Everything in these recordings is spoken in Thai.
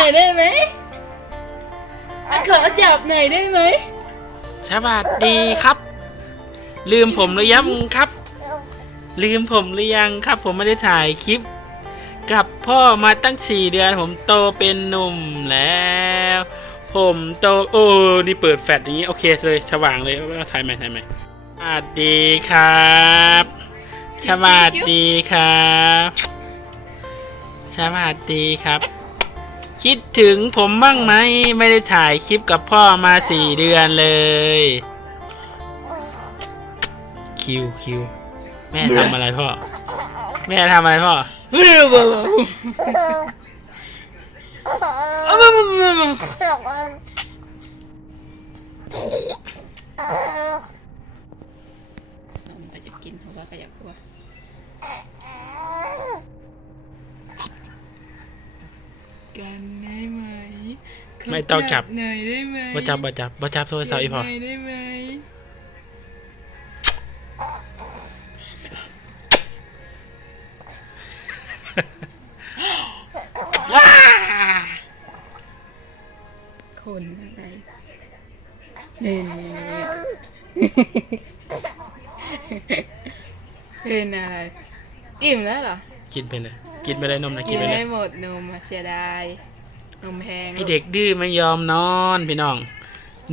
จุ๊บหน่อยได้ไหมขอจับหน่อยได้ไหมสวัสดีครับ ลืมผมหรือยังครับ ลืมผมหรือยังครับ ผมไม่ได้ถ่ายคลิป กับพ่อมาตั้งสี่เดือน ผมโตเป็นหนุ่มแล้ว ผมโตโอ้นี่เปิดแฟลชอย่างนี้โอเคเลยสว่างเลยถ่ายใหม่ถ่ายใหม่สวัสดีครับสวัสดีครับสวัสดีครับ คิดถึงผมบ้างไหม ไม่ได้ถ่ายคลิปกับพ่อมาสี่เดือนเลย คิวคิวแม่ทำอะไรพ่อ แม่ทำอะไรพ่อไม่รู้บ้าเอามามามามามันก็จะกินเพราะว่าก็อยากกลัว กันได้ไหมขไม่ต้องจับ หน่อยได้ไหมบ่จับบ่จับบ่จับโทรศัพท์อีพ่อหน่อยได้ไหมว้าคนอะไรเนี่ยเป็นอะไร อิ่มแล้วเหรอ กินไปเลย กินไปเลยนมนะกิกินนไปเลได้ยหมดนมอะเสียดายนมแพงไอเด็กดื้อไม่ยอมนอนพี่น้อง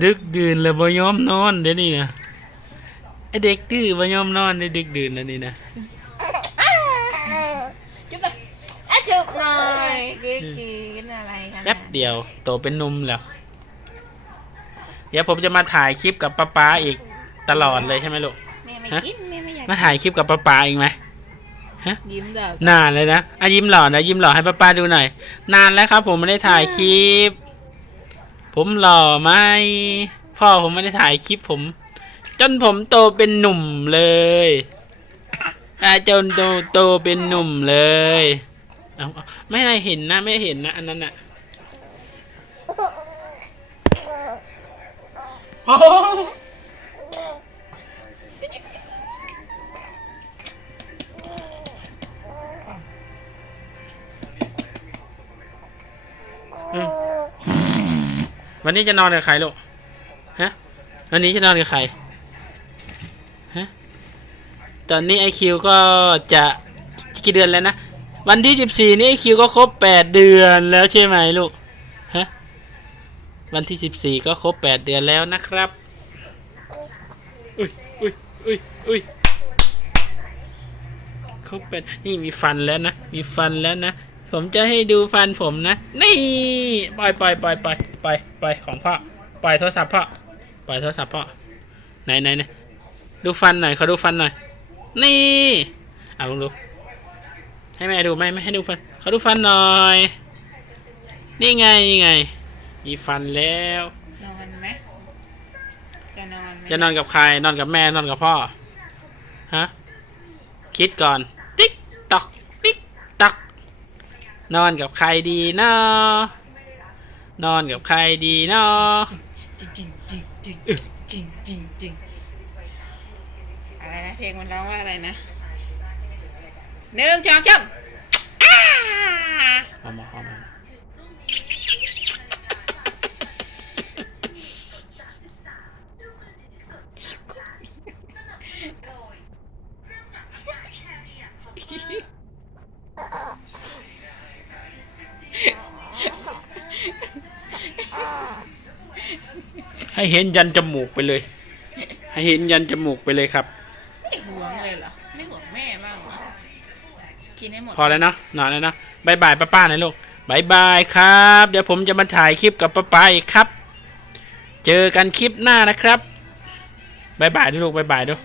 ดึกดื่นแล้วบ่ยอมนอนเดี๋ยวนี้นะไอเด็กดื้อบ่ยอมนอนได้ดึกดื่นแล้วนี่นะจุ๊บเลยอะจุ๊บหน่อยกินกินอะไรกันแป๊บเดียวโตเป็นหนุ่มแล้ว เดี๋ยวผมจะมาถ่ายคลิปกับป้าป๊าอีกตลอดเลยใช่ไหมลูก แม่ไม่ฮะกินแม่ไม่อยากมาถ่ายคลิปกับป้าป๊าอีกไหม ยิ้มดอกนานเลยนะอะยิ้มหล่อนะยิ้มหล่อให้ป้าป้าดูหน่อย นานแล้วครับ ผมไม่ได้ถ่ายคลิป ผมหล่อไหมพ่อผมไม่ได้ถ่ายคลิปผม จนผมโตเป็นหนุ่มเลยอาจนโตโตเป็นหนุ่มเลยเอาเอาไม่ได้เห็นนะ ไม่เห็นนะ อันนั้นอะ โอ้โหอื วันนี้จะนอนกับใครลูก ฮะ วันนี้จะนอนกับใคร ฮะ ตอนนี้ไอคิวก็จะกี่เดือนแล้วนะ วันที่สิบสี่นี่ไอคิวก็ครบแปดเดือนแล้วใช่ไหมลูก ฮะ วันที่สิบสี่ก็ครบแปดเดือนแล้วนะครับ อุ้ยอุ้ยอุ้ยอุ้ยครบแปดนี่มีฟันแล้วนะ มีฟันแล้วนะ ผมจะให้ดูฟันผมนะ นี่ปล่อยปล่อยปล่อยปล่อยปล่อยปล่อยของพ่อปล่อยโทรศัพท์พ่อปล่อยโทรศัพท์พ่อไหนไหนไหนดูฟันหน่อยขอดูฟันหน่อย นี่เอาลองดูให้แม่ดูไหมไม่ให้ดูฟันขอดูฟันหน่อย นี่ไงนี่ไง มีฟันแล้ว นอนไหมจะนอนไหมจะนอนกับใครนอนกับแม่นอนกับพ่อฮะคิดก่อน ติ๊กตอกติ๊กตอก นอนกับใครดีเนาะนอนกับใครดีเนาะจริงจริงจริงจริงอึจริงจริงจริงอะไรนะเพลงมันร้องว่าอะไรนะหนึ่งสองสามอ้าเอามาเอามา ให้เห็นยันจมูกไปเลย ให้เห็นยันจมูกไปเลยครับ ไม่ห่วงเลยเหรอ ไม่ห่วงแม่บ้างเหรอกินให้หมดพอแล้วเนาะนอนแล้วเนาะบายบายป้าป้าๆนะลูกบายบายครับ เดี๋ยวผมจะมาถ่ายคลิปกับป้าป้าอีกครับ เจอกันคลิปหน้านะครับบายบายด้วยลูกบายบายด้วย